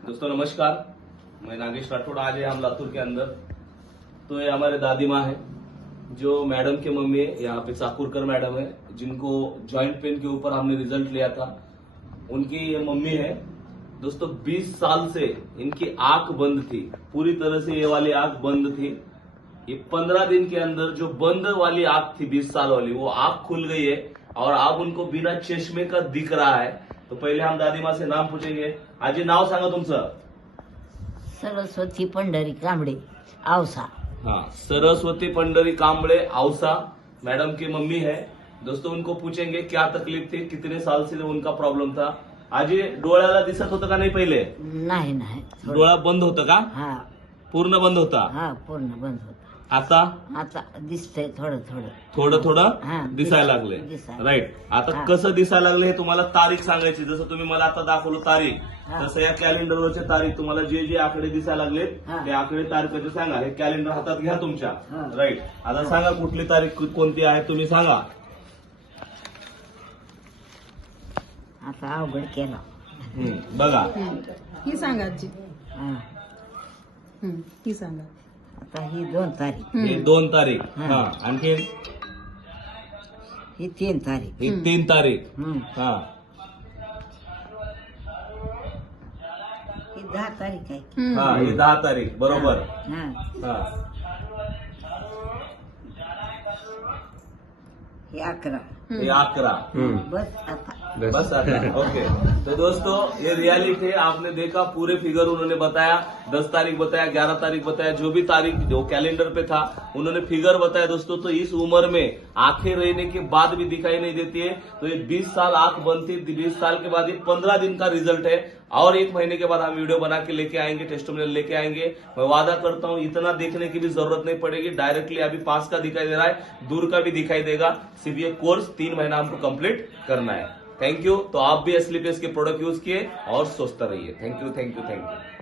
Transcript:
दोस्तों नमस्कार, मैं नागेश राठौड़। आज है हम लातूर के अंदर। तो ये हमारे दादी माँ है, जो मैडम के मम्मी है, यहाँ पे चाकुरकर मैडम है, जिनको जॉइंट पेन के ऊपर हमने रिजल्ट लिया था। उनकी ये मम्मी है दोस्तों। 20 साल से इनकी आंख बंद थी, पूरी तरह से ये वाली आंख बंद थी। ये 15 दिन के अंदर जो बंद वाली आंख थी 20 साल वाली, वो आंख खुल गई है और अब उनको बिना चश्मे का दिख रहा है। तो पहिले हम दादी माँ से नाम पूछेंगे। आजी नाव सांगा तुमचं। सरस्वती पंढरी कांबळे औसा। हाँ, सरस्वती पंडरी कांबळे औसा मैडम की मम्मी है दोस्तों। उनको पूछेंगे क्या तकलीफ थी, कितने साल से उनका प्रॉब्लेम था। आजी डोळ्याला दिसत होतं का नाही पहिले? नाही नाही डोळा बंद होतं का? हा पूर्ण बंद होता? हा पूर्ण बंद होता। आता आता दिसतंय थोडं थोडं थोडं हा, थोडं दिसायला लागले। दिसायला. राईट। आता हा. कसं दिसायला लागले हे तुम्हाला तारीख सांगायची। जसं तुम्ही मला आता दाखवलं तारीख, हा. तसं या कॅलेंडरवरचे तारीख तुम्हाला जे जे आकडे दिसायला लागलेत हा. ते आकडे तारखेचे सांगा। हे कॅलेंडर हातात घ्या तुमच्या। हा. राईट। आता सांगा कुठली तारीख कोणती आहे तुम्ही सांगा। आता अवघड केला। बघा ही सांगा आजी. हा. ही सांगा. आता ही 2 तारीख, हे 2 तारीख। हा. हा, आणखी ही 3 तारीख, ही 3 तारीख। हा, ही 10 तारीख आहे। हा, ही 10 तारीख बरोबर। हा. हा, ही 11। हे 11। बस आता बस आता ओके। तो दोस्तों ये रियलिटी है। आपने देखा पूरे फिगर उन्होंने बताया। 10 तारीख बताया, 11 तारीख बताया, जो भी तारीख जो कैलेंडर पे था उन्होंने फिगर बताया दोस्तों। तो इस उम्र में आंखें रहने के बाद भी दिखाई नहीं देती है। तो ये 20 साल आंख बंद थी, 20 साल के बाद ये 15 दिन का रिजल्ट है। और 1 महीने के बाद हम वीडियो बना के लेके आएंगे, टेस्टिमोनियल लेके आएंगे। मैं वादा करता हूं इतना देखने की भी जरूरत नहीं पड़ेगी। डायरेक्टली अभी पास का दिखाई दे रहा है, दूर का भी दिखाई देगा। सिर्फ ये कोर्स 3 महीना हमको कंप्लीट करना है। Thank you. तो आप भी एस्लीपेस के प्रोडक्ट यूज किए और स्वस्थ रहिए। Thank you, thank you, thank you.